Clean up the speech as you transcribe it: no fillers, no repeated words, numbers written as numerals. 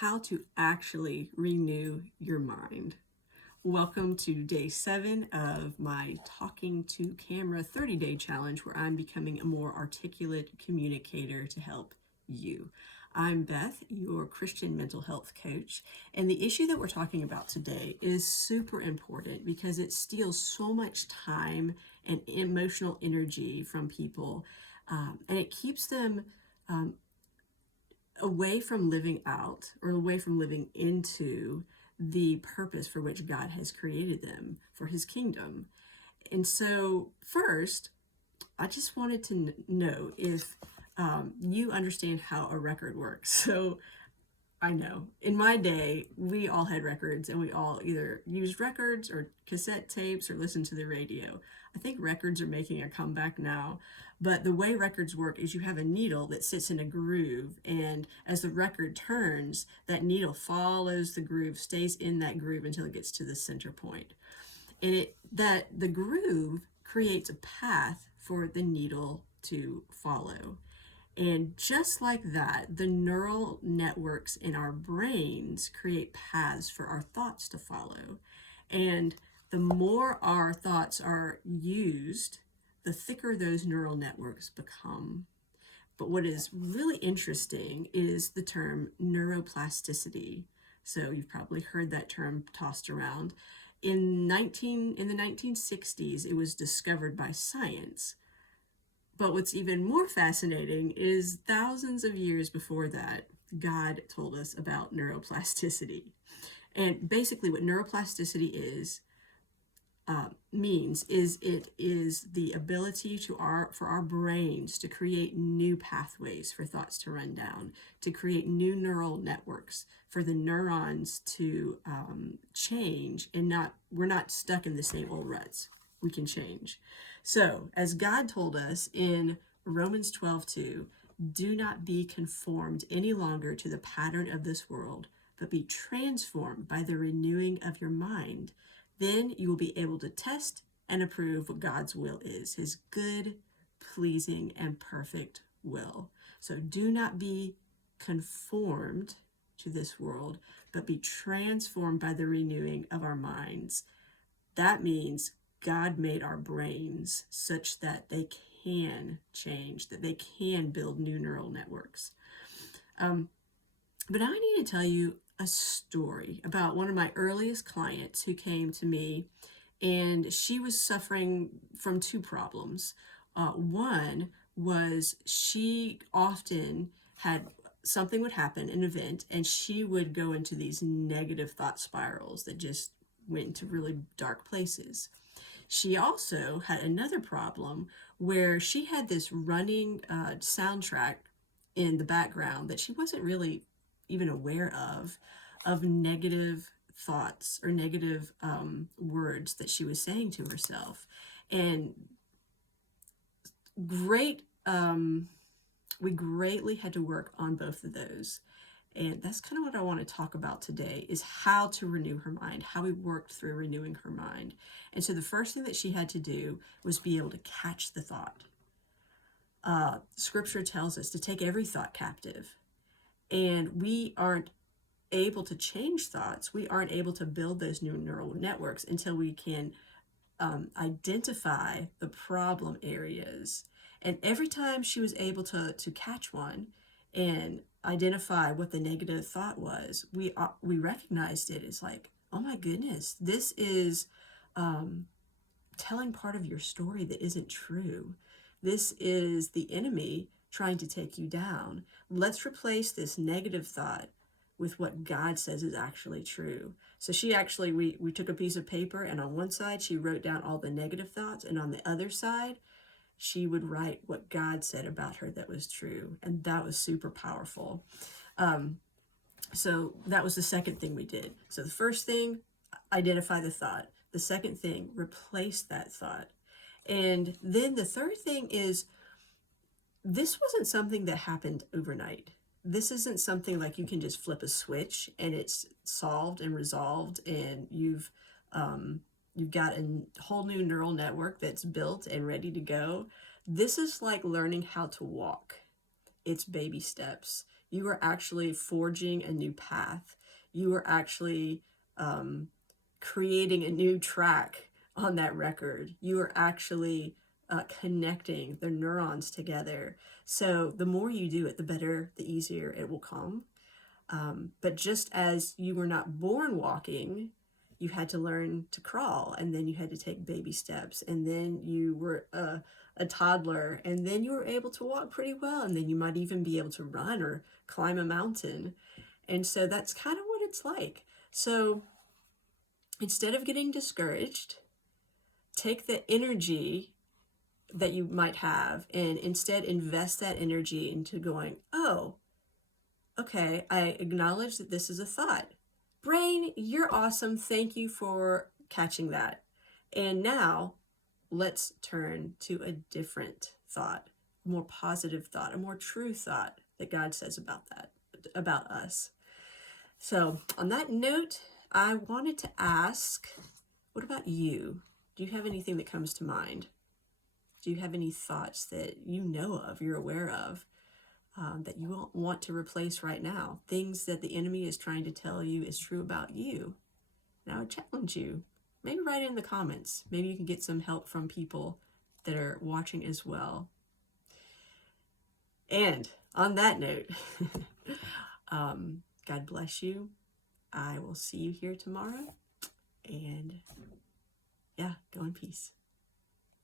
how to actually renew your mind. Welcome to day 7 of my Talking to Camera 30-day challenge, where I'm becoming a more articulate communicator to help you. I'm Beth, your Christian mental health coach, and the issue that we're talking about today is super important because it steals so much time and emotional energy from people, and it keeps them away from living out or away from living into the purpose for which God has created them for his kingdom. And so first, I just wanted to know if you understand how a record works. So I know in my day, we all had records and we all either used records or cassette tapes or listened to the radio. I think records are making a comeback now, but the way records work is you have a needle that sits in a groove, and as the record turns, that needle follows the groove, stays in that groove until it gets to the center point. And the groove creates a path for the needle to follow. And just like that, the neural networks in our brains create paths for our thoughts to follow. And the more our thoughts are used, the thicker those neural networks become. But what is really interesting is the term neuroplasticity. So you've probably heard that term tossed around. In the 1960s, it was discovered by science. But what's even more fascinating is thousands of years before that, God told us about neuroplasticity. And basically what neuroplasticity means is it is the ability for our brains to create new pathways for thoughts to run down, to create new neural networks for the neurons to change, and we're not stuck in the same old ruts. We can change. So, as God told us in Romans 12:2, do not be conformed any longer to the pattern of this world, but be transformed by the renewing of your mind. Then you will be able to test and approve what God's will is, his good, pleasing, and perfect will. So do not be conformed to this world, but be transformed by the renewing of our minds. That means God made our brains such that they can change, that they can build new neural networks. But I need to tell you a story about one of my earliest clients who came to me, and she was suffering from two problems. One was she often had something would happen, an event, and she would go into these negative thought spirals that just went into really dark places. She also had another problem where she had this running soundtrack in the background that she wasn't really even aware of negative thoughts or negative words that she was saying to herself. And we greatly had to work on both of those. And that's kind of what I want to talk about today, is how to renew her mind, how we worked through renewing her mind. And so the first thing that she had to do was be able to catch the thought. Scripture tells us to take every thought captive. And we aren't able to change thoughts. We aren't able to build those new neural networks until we can identify the problem areas. And every time she was able to catch one and identify what the negative thought was, we recognized it as like, oh my goodness, this is telling part of your story that isn't true. This is the enemy trying to take you down. Let's replace this negative thought with what God says is actually true. So we took a piece of paper, and on one side she wrote down all the negative thoughts, and on the other side she would write what God said about her that was true. And that was super powerful. So that was the second thing we did. So the first thing, identify the thought. The second thing, replace that thought. And then the third thing is, this wasn't something that happened overnight. This isn't something like you can just flip a switch and it's solved and resolved, and you've got a whole new neural network that's built and ready to go. This is like learning how to walk. It's baby steps. You are actually forging a new path. You are actually creating a new track on that record. You are actually connecting the neurons together. So the more you do it, the better, the easier it will come. But just as you were not born walking, you had to learn to crawl, and then you had to take baby steps, and then you were a toddler, and then you were able to walk pretty well, and then you might even be able to run or climb a mountain. And so that's kind of what it's like. So instead of getting discouraged, take the energy that you might have and instead invest that energy into going, oh, okay, I acknowledge that this is a thought. Brain, you're awesome. Thank you for catching that. And now let's turn to a different thought, a more positive thought, a more true thought that God says about that, about us. So on that note, I wanted to ask, what about you? Do you have anything that comes to mind? Do you have any thoughts that you know of, you're aware of, that you want to replace right now? Things that the enemy is trying to tell you is true about you. And I would challenge you. Maybe write it in the comments. Maybe you can get some help from people that are watching as well. And on that note, God bless you. I will see you here tomorrow. And yeah, go in peace.